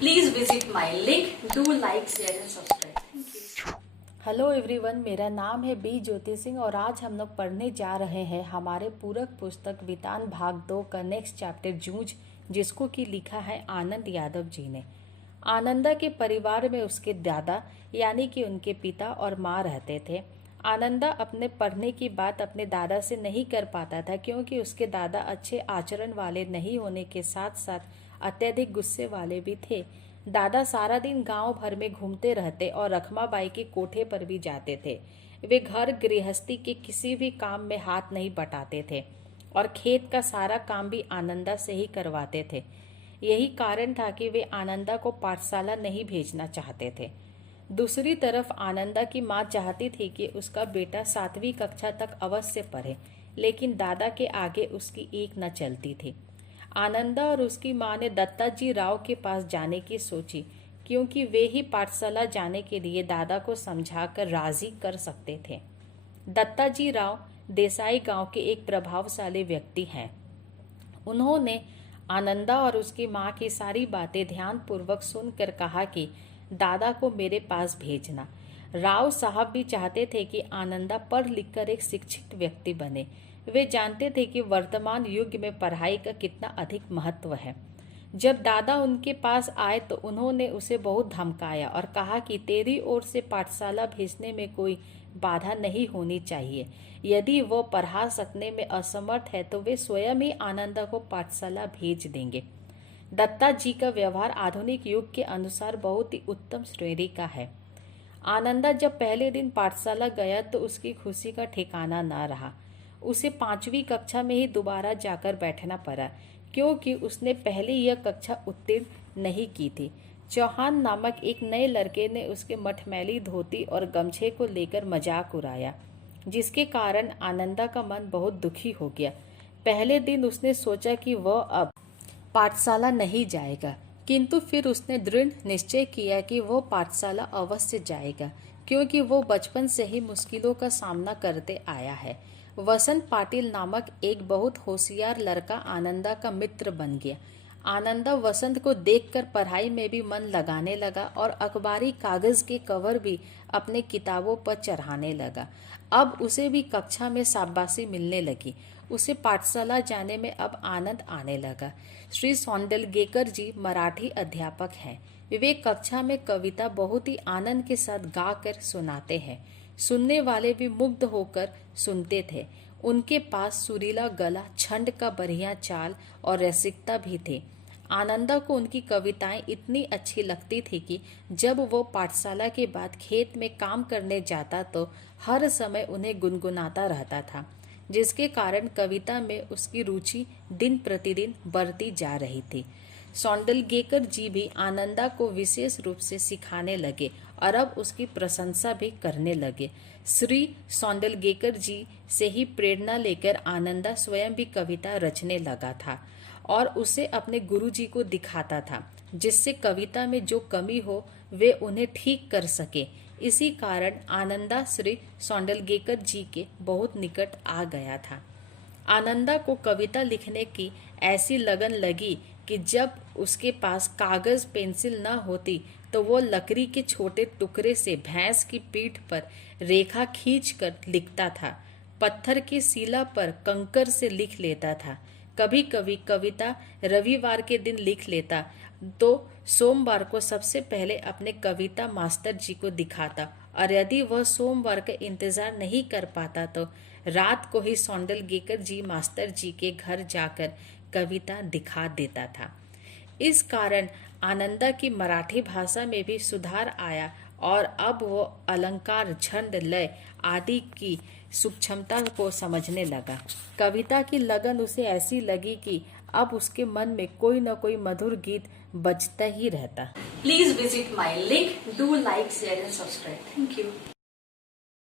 Please visit my link. Do like, share and subscribe. Thank you. Hello everyone, मेरा नाम है B Jyoti Singh और आज हम लोग पढ़ने जा रहे हैं हमारे पूरक पुस्तक वितान भाग 2 का नेक्स्ट चैप्टर जूझ, जिसको कि लिखा है आनंद यादव जी ने। आनंदा के परिवार में उसके दादा यानी कि उनके पिता और माँ रहते थे। आनंदा अपने पढ़ने की बात अपने दादा से नहीं कर पाता था क्योंकि उसके दादा अच्छे आचरण वाले नहीं होने के साथ साथ अत्यधिक गुस्से वाले भी थे। दादा सारा दिन गांव भर में घूमते रहते और रखमाबाई के कोठे पर भी जाते थे। वे घर गृहस्थी के किसी भी काम में हाथ नहीं बटाते थे और खेत का सारा काम भी आनंदा से ही करवाते थे। यही कारण था कि वे आनंदा को पाठशाला नहीं भेजना चाहते थे। दूसरी तरफ आनंदा की माँ चाहती थी कि उसका बेटा 7वीं कक्षा तक अवश्य पढ़े, लेकिन दादा के आगे उसकी एक न चलती थी। आनंदा और उसकी माँ ने दत्ताजी राव के पास जाने की सोची क्योंकि वे ही पाठशाला जाने के लिए दादा को समझाकर राजी कर सकते थे। दत्ताजी राव देसाई गांव के एक प्रभावशाली व्यक्ति हैं। उन्होंने आनंदा और उसकी माँ की सारी बातें ध्यानपूर्वक सुनकर कहा कि दादा को मेरे पास भेजना। राव साहब भी चाहते थे कि आनंदा पढ़ लिखकर एक शिक्षित व्यक्ति बने। वे जानते थे कि वर्तमान युग में पढ़ाई का कितना अधिक महत्व है। जब दादा उनके पास आए तो उन्होंने उसे बहुत धमकाया और कहा कि तेरी ओर से पाठशाला भेजने में कोई बाधा नहीं होनी चाहिए। यदि वो पढ़ा सकने में असमर्थ है तो वे स्वयं ही आनंदा को पाठशाला भेज देंगे। दत्ता जी का व्यवहार आधुनिक युग के अनुसार बहुत ही उत्तम श्रेणी का है। आनंदा जब पहले दिन पाठशाला गया तो उसकी खुशी का ठिकाना न रहा। उसे 5वीं कक्षा में ही दोबारा जाकर बैठना पड़ा क्योंकि उसने पहले यह कक्षा उत्तीर्ण नहीं की थी। चौहान नामक एक नए लड़के ने उसके मटमैली धोती और गमछे को लेकर मजाक उड़ाया, जिसके कारण आनंदा का मन बहुत दुखी हो गया। पहले दिन उसने सोचा कि वह अब पाठशाला नहीं जाएगा, किंतु फिर उसने दृढ़ निश्चय किया कि वो पाठशाला अवश्य जाएगा क्योंकि वो बचपन से ही मुश्किलों का सामना करते आया है। वसंत पाटिल नामक एक बहुत होशियार लड़का आनंदा का मित्र बन गया। आनंदा वसंत को देखकर पढ़ाई में भी मन लगाने लगा और अखबारी कागज के कवर भी अपने किताबों पर चढ़ाने लगा। अब उसे भी कक्षा में शाबाशी मिलने लगी। उसे पाठशाला जाने में अब आनंद आने लगा। श्री सौंदलगेकर जी मराठी अध्यापक हैं। वे कक्षा में कविता बहुत ही आनंद के साथ गा कर सुनाते हैं। सुनने वाले भी मुग्ध होकर सुनते थे। उनके पास सुरीला गला, छंद का बढ़िया चाल और रसिकता भी थे। आनंदा को उनकी कविताएं इतनी अच्छी लगती थी कि जब वो पाठशाला के बाद खेत में काम करने जाता तो हर समय उन्हें गुनगुनाता रहता था, जिसके कारण कविता में उसकी रुचि दिन प्रतिदिन बढ़ती जा रही थी। सौंदलगेकर जी भी आनंदा को विशेष रूप से सिखाने लगे और अब उसकी प्रशंसा भी करने लगे। श्री सौंदलगेकर जी से ही प्रेरणा लेकर आनंदा स्वयं भी कविता रचने लगा था और उसे अपने गुरुजी को दिखाता था, जिससे कविता में जो कमी हो वे उन्हें ठीक कर सके। इसी कारण आनंदा श्री सौंदलगेकर जी के बहुत निकट आ गया था। आनंदा को कविता लिखने की ऐसी लगन लगी कि जब उसके पास कागज पेंसिल न होती तो वो लकड़ी के छोटे टुकड़े से भैंस की पीठ पर रेखा खींचकर लिखता था। पत्थर की शिला पर कंकर से लिख लेता था। कभी कभी कविता रविवार के दिन लिख लेता तो सोमवार को सबसे पहले अपने कविता मास्टर जी को दिखाता और यदि वह सोमवार का इंतजार नहीं कर पाता तो रात को ही सौंदलगेकर जी मास्टर जी के घर जाकर कविता दिखा देता था। इस कारण आनंदा की मराठी भाषा में भी सुधार आया और अब वो अलंकार, छंद, लय आदि की सूक्ष्मता को समझने लगा। कविता की लगन उसे ऐसी लगी कि अब उसके मन में कोई न कोई मधुर गीत बजता ही रहता। Please visit my link. Do like, share and subscribe. Thank you.